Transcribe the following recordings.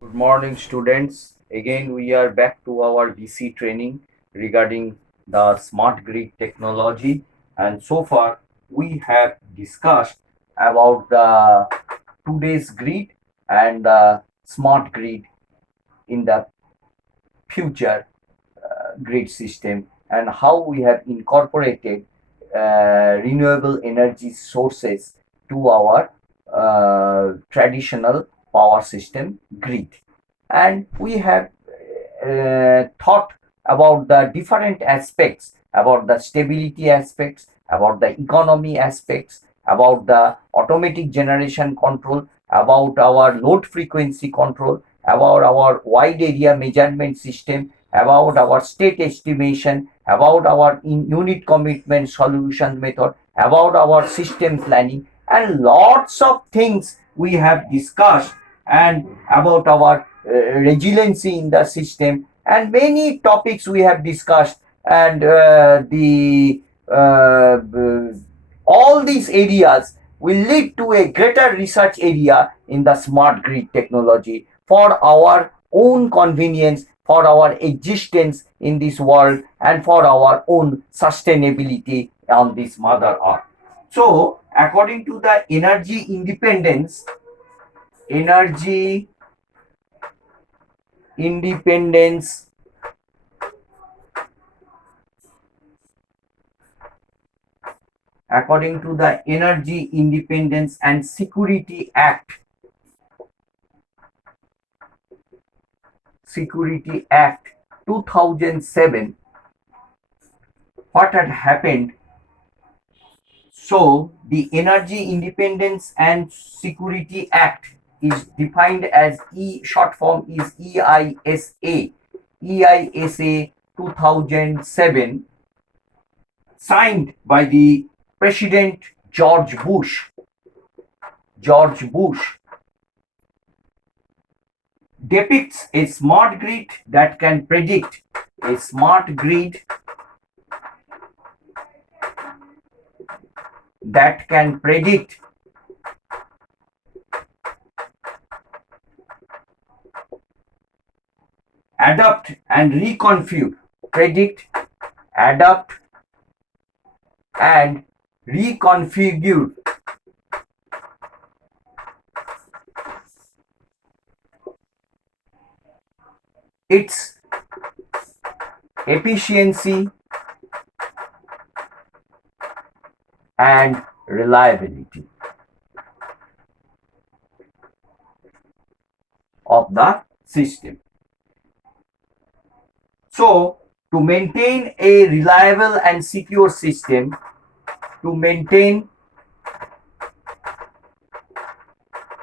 Good morning, students. Again, we are back to our BC training regarding the smart grid technology. And so far, we have discussed about the today's grid and the smart grid in the future grid system, and how we have incorporated renewable energy sources to our traditional power system grid. And we have thought about the different aspects, about the stability aspects, about the economy aspects, about the automatic generation control, about our load frequency control, about our wide area measurement system, about our state estimation, about our unit commitment solution method, about our system planning, and lots of things we have discussed, and about our resiliency in the system, and many topics we have discussed. And the all these areas will lead to a greater research area in the smart grid technology for our own convenience, for our existence in this world, and for our own sustainability on this mother earth. So according to the energy independence according to the Energy Independence and Security Act 2007, what had happened? So the Energy Independence and Security Act is defined as short form is EISA 2007, signed by the President George Bush, depicts a smart grid that can predict a smart grid that can predict adapt and reconfigure predict adapt and reconfigure its efficiency and reliability of the system. So to maintain a reliable and secure system, to maintain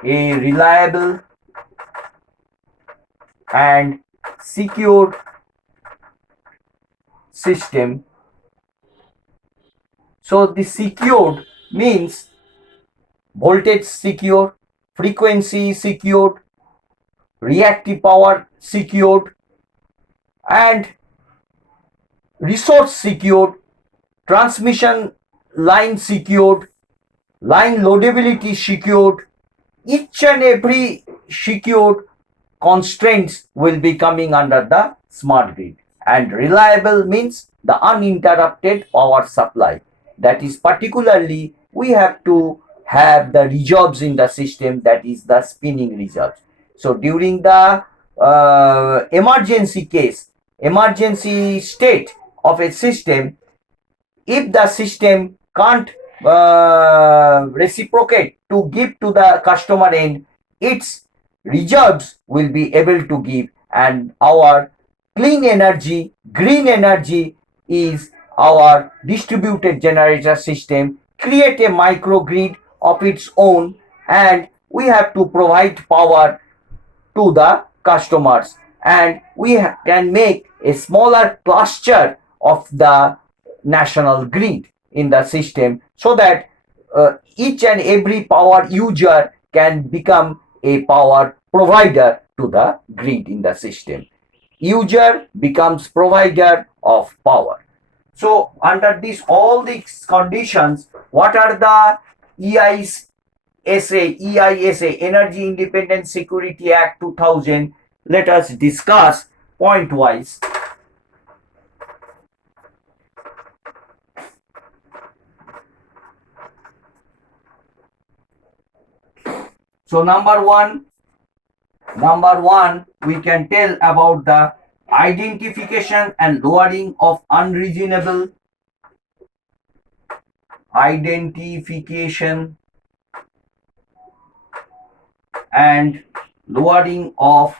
a reliable and secure system. So the secured means voltage secure, frequency secured, reactive power secured, and resource secured, transmission line secured, line loadability secured. Each and every secured constraints will be coming under the smart grid. And reliable means the uninterrupted power supply. That is, particularly we have to have the reserves in the system, that is the spinning reserves. So during the emergency state of a system, if the system can't reciprocate to give to the customer end, its reserves will be able to give. And our clean energy, green energy is our distributed generator system, create a microgrid of its own, and we have to provide power to the customers, and we can make a smaller cluster of the national grid in the system, so that each and every power user can become a power provider to the grid in the system. User becomes provider of power. So under all these conditions, what are the EIs EISA, Energy Independent Security Act 2000. Let us discuss point wise. So number one, we can tell about the identification and lowering of unreasonable identification and lowering of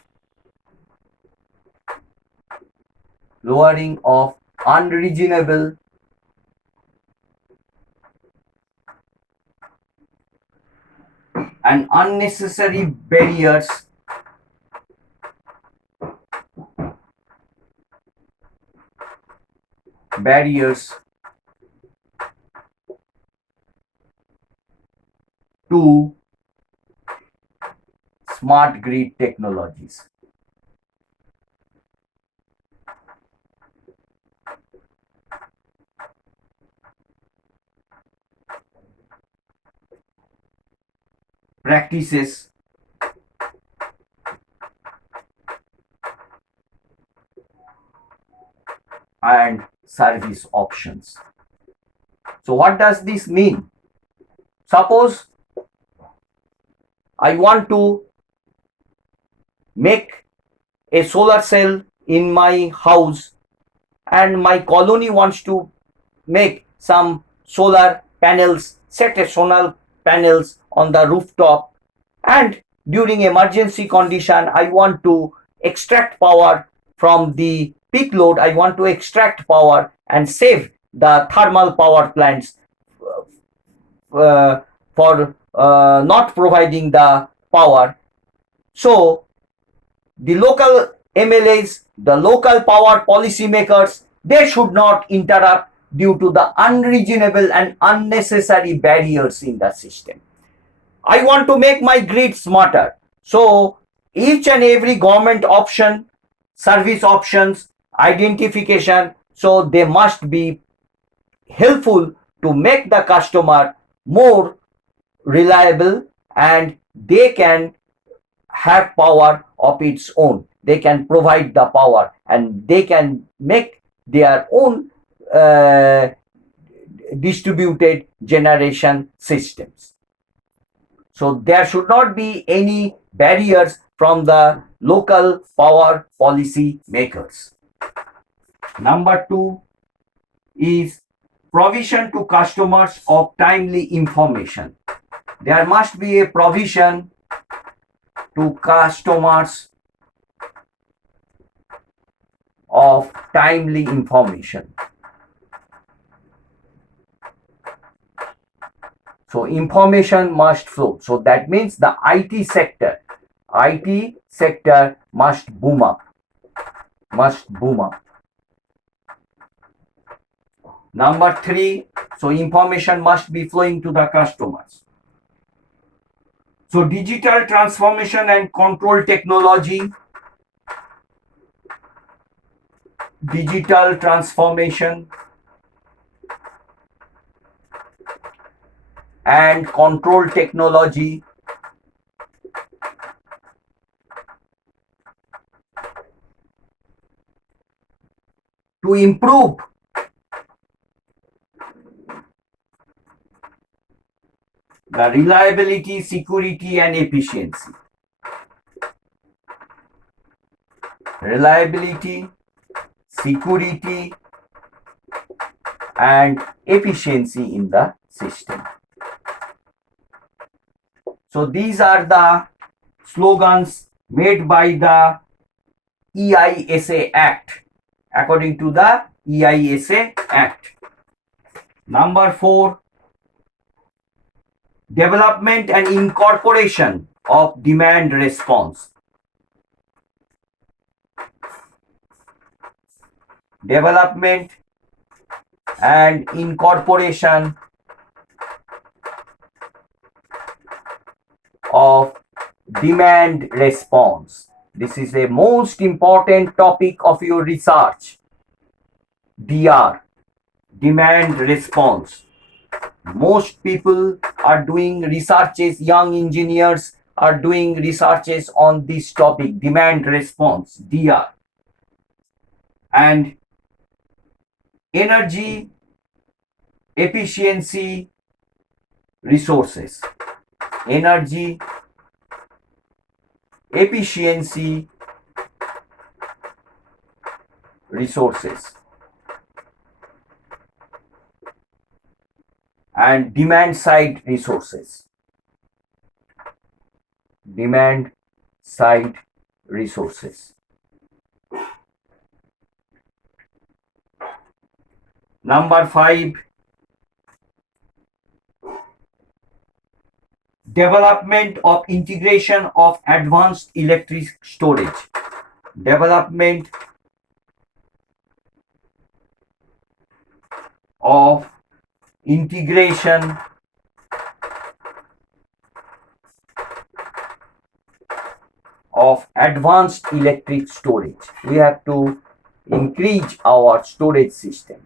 unreasonable and unnecessary barriers to smart grid technologies. Practices and service options. So what does this mean? Suppose I want to make a solar cell in my house and my colony wants to make some solar panels, set a solar panels on the rooftop, and during emergency condition I want to extract power from the peak load. I want to extract power and save the thermal power plants for not providing the power. So the local MLAs, the local power policy makers, they should not interrupt due to the unreasonable and unnecessary barriers in the system. I want to make my grid smarter. So each and every government option, service options, identification, so they must be helpful to make the customer more reliable, and they can have power of its own. They can provide the power and they can make their own distributed generation systems. So there should not be any barriers from the local power policy makers. Number two is provision to customers of timely information. There must be a provision to customers of timely information. So information must flow. So that means the IT sector must boom up. Number three, so information must be flowing to the customers. So digital transformation and control technology, digital transformation and control technology to improve the reliability, security and efficiency. Reliability, security and efficiency in the system. So these are the slogans made by the EISA Act, according to the EISA Act. Number four, development and incorporation of demand response. Development and incorporation of demand response. This is a most important topic of your research. DR, demand response. Most people are doing researches, young engineers are doing researches on this topic, demand response, DR, and energy efficiency resources. Energy efficiency resources and demand side resources. Demand side resources. Number 5, development of integration of advanced electric storage. Development of integration of advanced electric storage. We have to increase our storage system.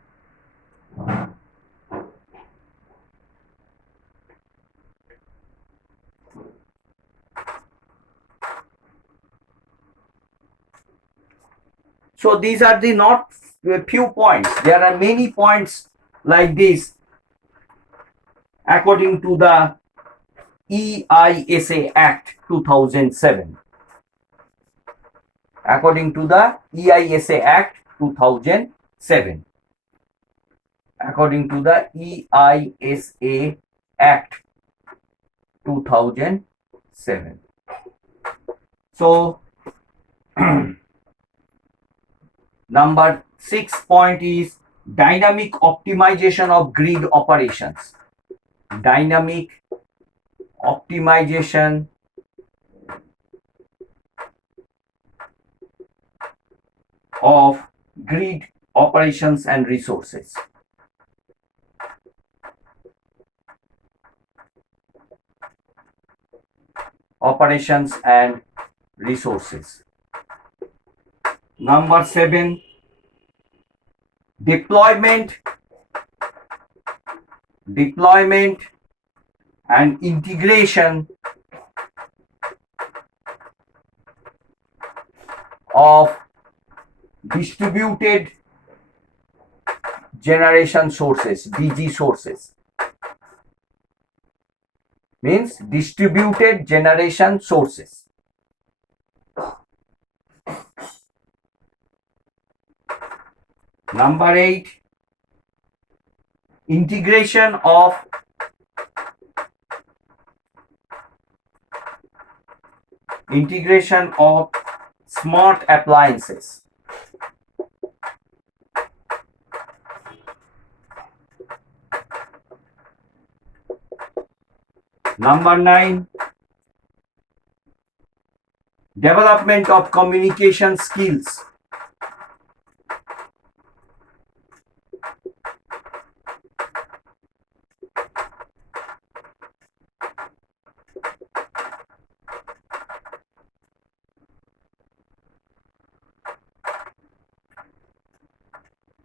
So these are the not few points. There are many points like this according to the EISA Act 2007. According to the EISA Act 2007. According to the EISA Act 2007. So number 6 point is dynamic optimization of grid operations. Dynamic optimization of grid operations and resources. Operations and resources. Number 7, deployment and integration of distributed generation sources, DG sources. Means distributed generation sources. Number 8, integration of smart appliances. Number 9, development of communication skills.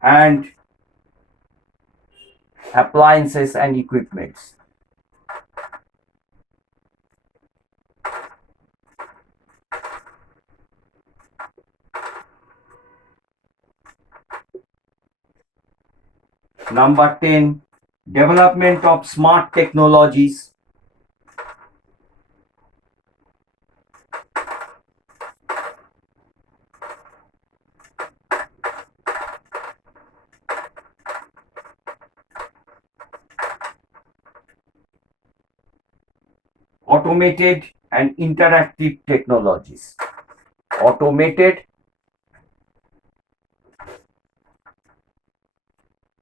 And appliances and equipments. Number 10, development of smart technologies. Automated and interactive technologies. Automated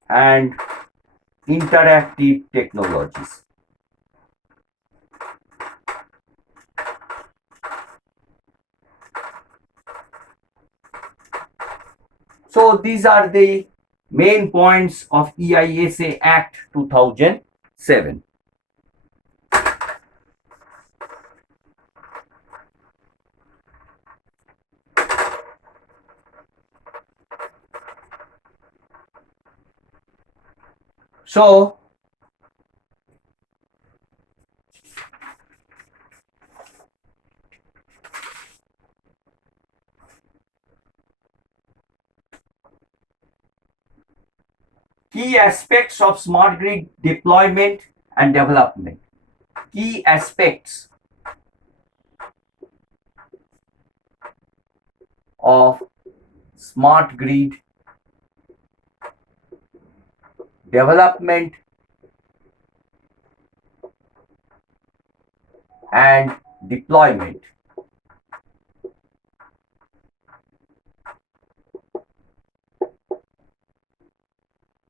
and interactive technologies. So these are the main points of EISA Act 2007. So Key aspects of smart grid deployment and development. Key aspects of smart grid development and deployment.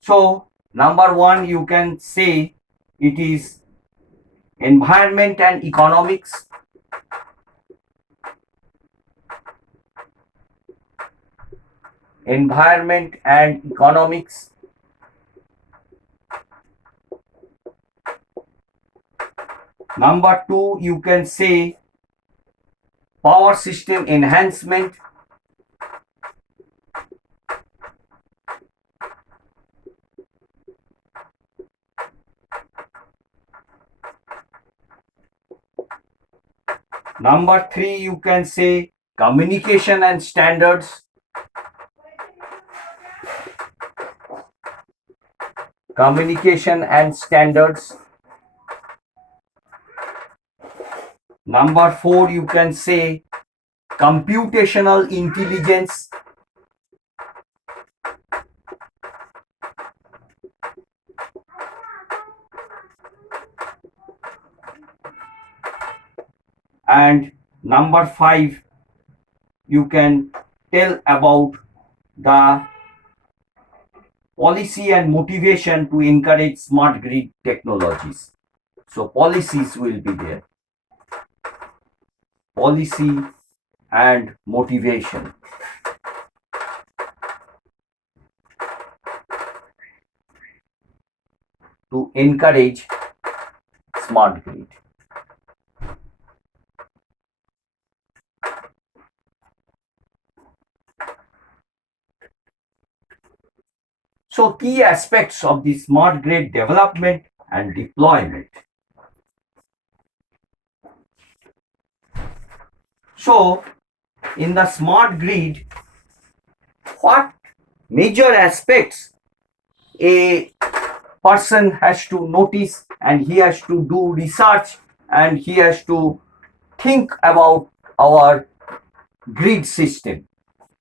So, number one, you can say it is environment and economics. Environment and economics. Number two, you can say power system enhancement. Number three, you can say communication and standards. Communication and standards. Number four, you can say computational intelligence. And number five, you can tell about the policy and motivation to encourage smart grid technologies. So policies will be there. Policy and motivation. To encourage smart grid. So key aspects of the smart grid development and deployment. So in the smart grid, what major aspects a person has to notice, and he has to do research, and he has to think about our grid system.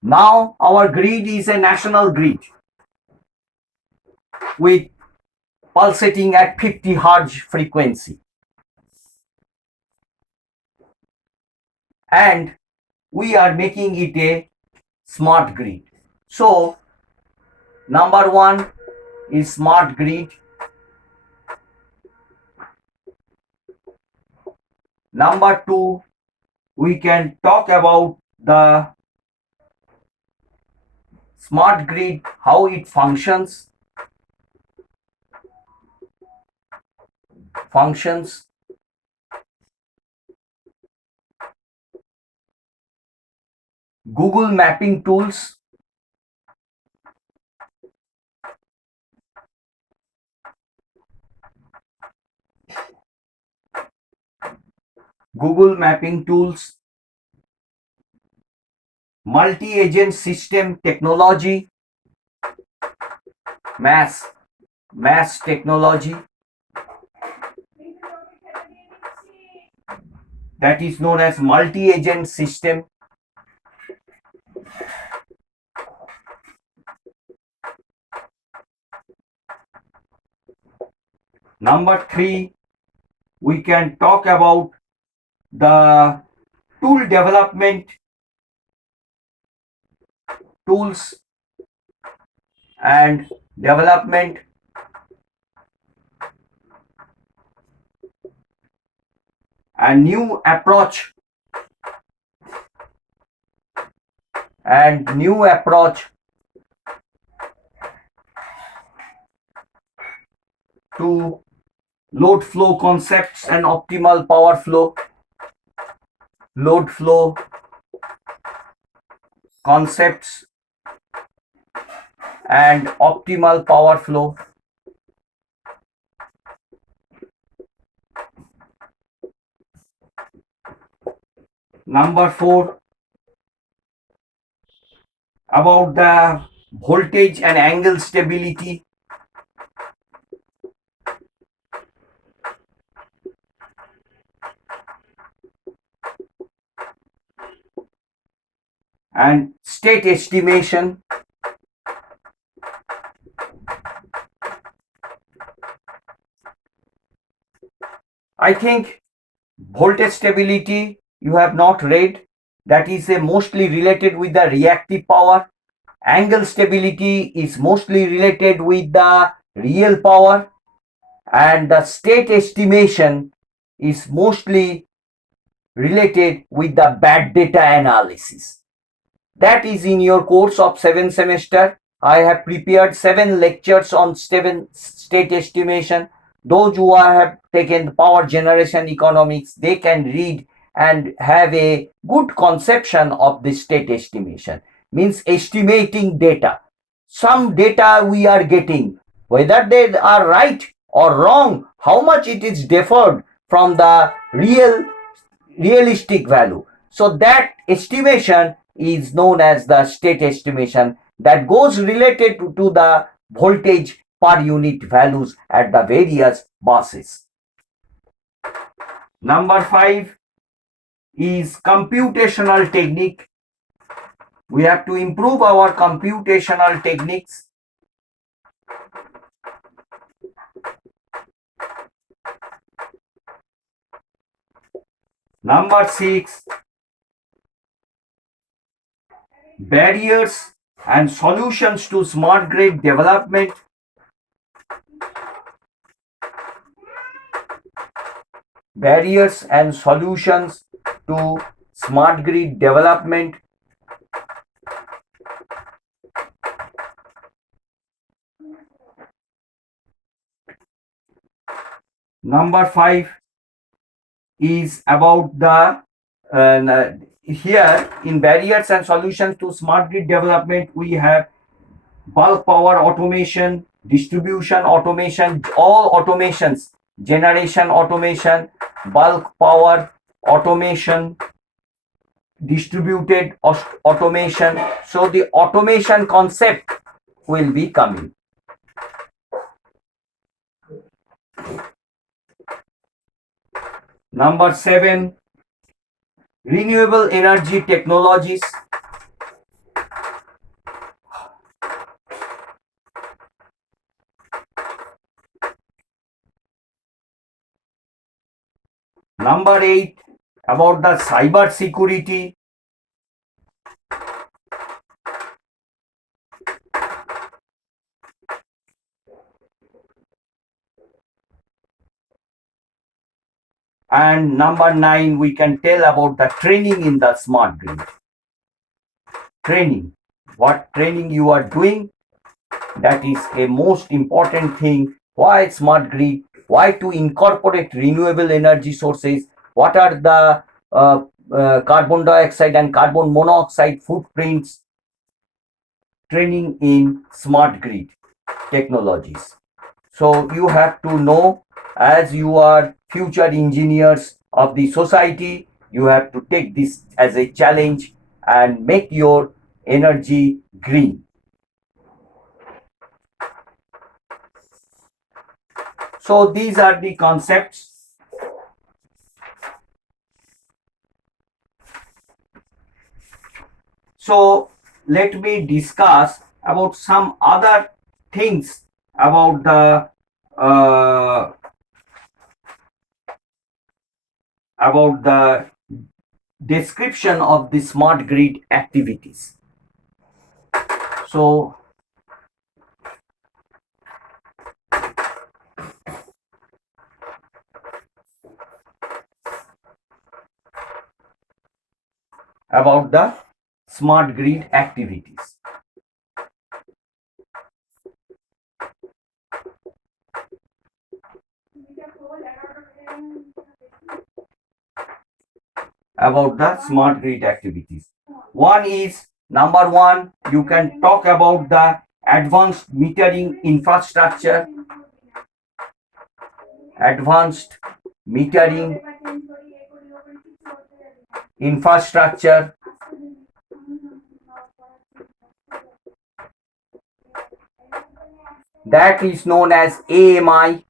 Now our grid is a national grid with pulsating at 50 Hz frequency. And we are making it a smart grid. So number one is smart grid. Number two, we can talk about the smart grid, how it functions. Google mapping tools. Google mapping tools. Multi-agent system technology. Mass technology. That is known as multi-agent system. Number three, we can talk about the tool development, tools and development. And new approach to load flow concepts and optimal power flow. Load flow concepts and optimal power flow. Number four, about the voltage and angle stability. and state estimation. I think voltage stability you have not read. That is mostly related with the reactive power. Angle stability is mostly related with the real power, and the state estimation is mostly related with the bad data analysis. That is in your course of 7 semester. I have prepared 7 lectures on state estimation. Those who have taken power generation economics, they can read and have a good conception of the state estimation. Means estimating data. Some data we are getting, whether they are right or wrong, how much it is differed from the realistic value. So that estimation is known as the state estimation, that goes related to the voltage per unit values at the various buses. Number 5 is computational technique. We have to improve our computational techniques. Number 6, barriers and solutions to smart grid development. Barriers and solutions to smart grid development. Number 5 is about the here in barriers and solutions to smart grid development, we have bulk power automation, distribution automation, all automations, generation automation, bulk power automation, distributed automation. So the automation concept will be coming. Number 7, renewable energy technologies. Number 8, about the cyber security. And number 9, we can tell about the training in the smart grid. Training. What training you are doing, that is a most important thing. Why smart grid? Why to incorporate renewable energy sources? What are the carbon dioxide and carbon monoxide footprints? Training in smart grid technologies. So you have to know, as you are future engineers of the society, you have to take this as a challenge and make your energy green. So these are the concepts. So let me discuss about some other things about the description of the smart grid activities. So about the smart grid activities. About the smart grid activities. One is, number 1, you can talk about the advanced metering infrastructure. Advanced metering infrastructure. That is known as AMI.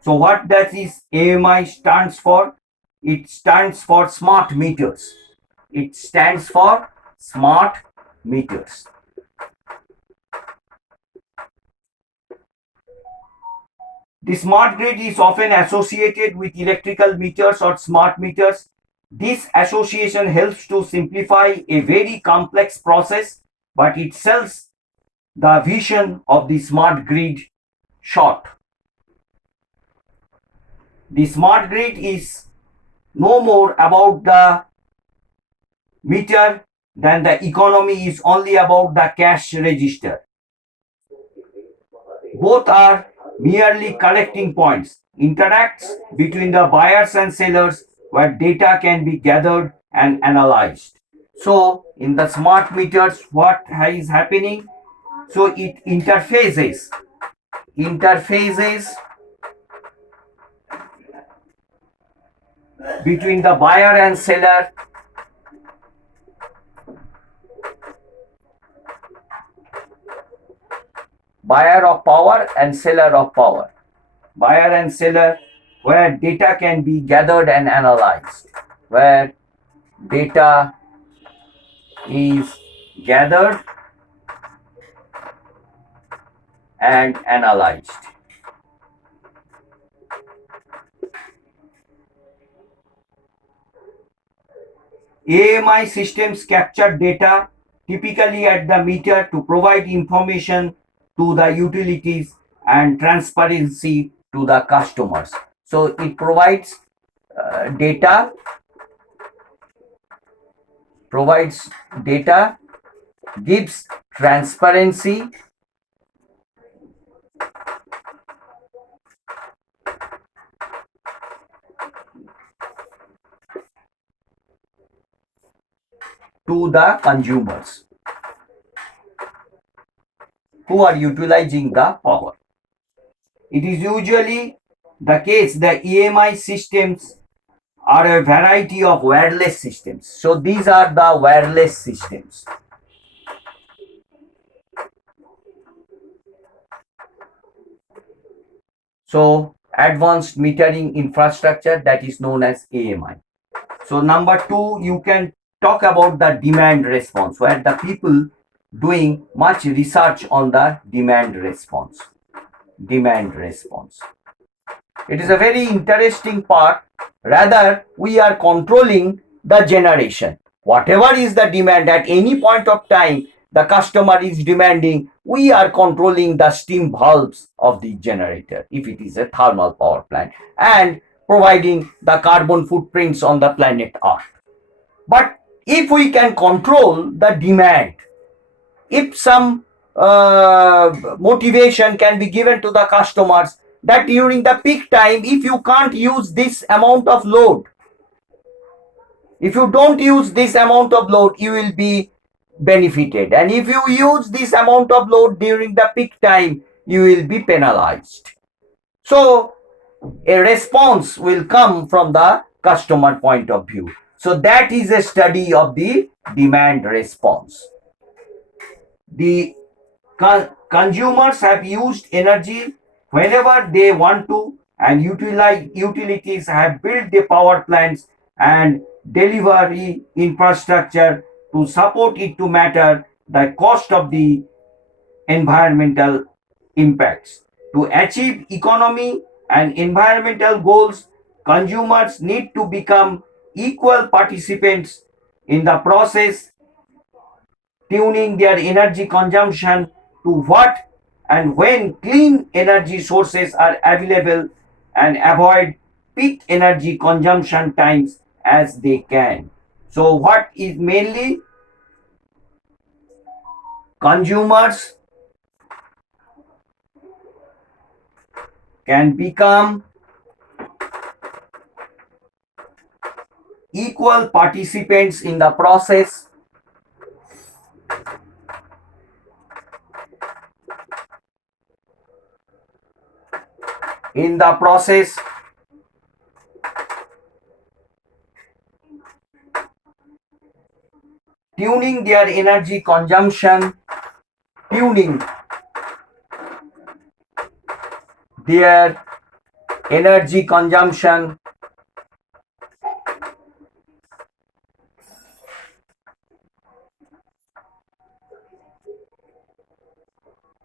So what that is AMI stands for? It stands for smart meters. It stands for smart meters. The smart grid is often associated with electrical meters or smart meters. This association helps to simplify a very complex process, but it sells the vision of the smart grid short. The smart grid is no more about the meter than the economy is only about the cash register. Both are merely collecting points, interacts between the buyers and sellers where data can be gathered and analyzed. So in the smart meters, what is happening? So it interfaces between the buyer and seller, buyer of power and seller of power, buyer and seller, where data can be gathered and analyzed, where data is gathered and analyzed. AMI systems capture data typically at the meter to provide information to the utilities and transparency to the customers. So it provides data, gives transparency to the consumers who are utilizing the power. It is usually the case that EMI systems are a variety of wireless systems. So these are the wireless systems. So advanced metering infrastructure, that is known as AMI. So number two, you can talk about the demand response, where the people doing much research on the demand response. It is a very interesting part. Rather, we are controlling the generation. Whatever is the demand at any point of time, the customer is demanding, we are controlling the steam valves of the generator if it is a thermal power plant, and providing the carbon footprints on the planet Earth. But if we can control the demand, if some motivation can be given to the customers that during the peak time, if you can't use this amount of load, if you don't use this amount of load, you will be benefited, and if you use this amount of load during the peak time, you will be penalized. So a response will come from the customer point of view. So that is a study of the demand response. The consumers have used energy whenever they want to, and utilities have built the power plants and delivery infrastructure to support it to matter the cost of the environmental impacts. To achieve economy and environmental goals, consumers need to become equal participants in the process, tuning their energy consumption to what and when clean energy sources are available, and avoid peak energy consumption times as they can. So what is mainly consumers can become equal participants in the process, tuning their energy consumption, tuning their energy consumption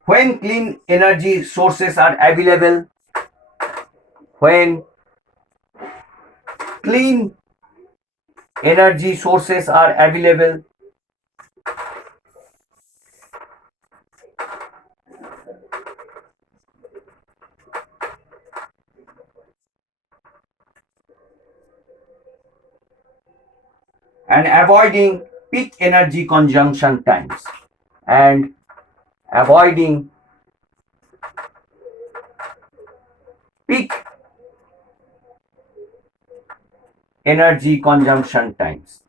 when clean energy sources are available, when clean energy sources are available, and avoiding peak energy consumption times, and avoiding peak energy consumption times.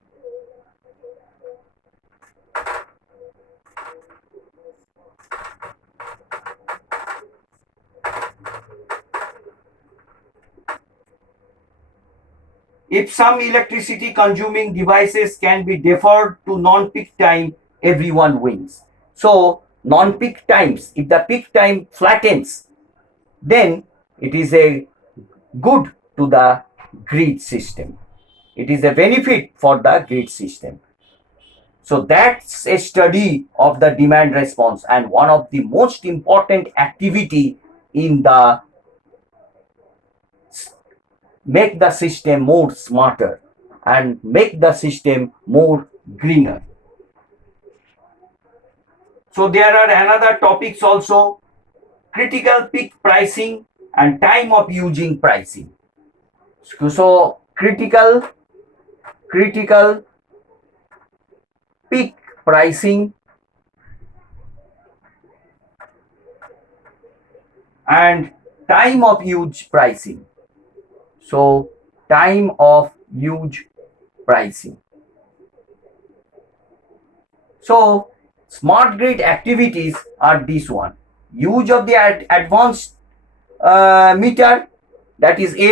If some electricity consuming devices can be deferred to non-peak time, everyone wins. So non-peak times, if the peak time flattens, then it is a good to the grid system. It is a benefit for the grid system. So that's a study of the demand response, and one of the most important activity in the make the system more smarter and make the system more greener. So there are another topics also, critical peak pricing and time of using pricing. So critical peak pricing and time of use pricing. So time of use pricing. So smart grid activities are this one: use of the advanced meter, that is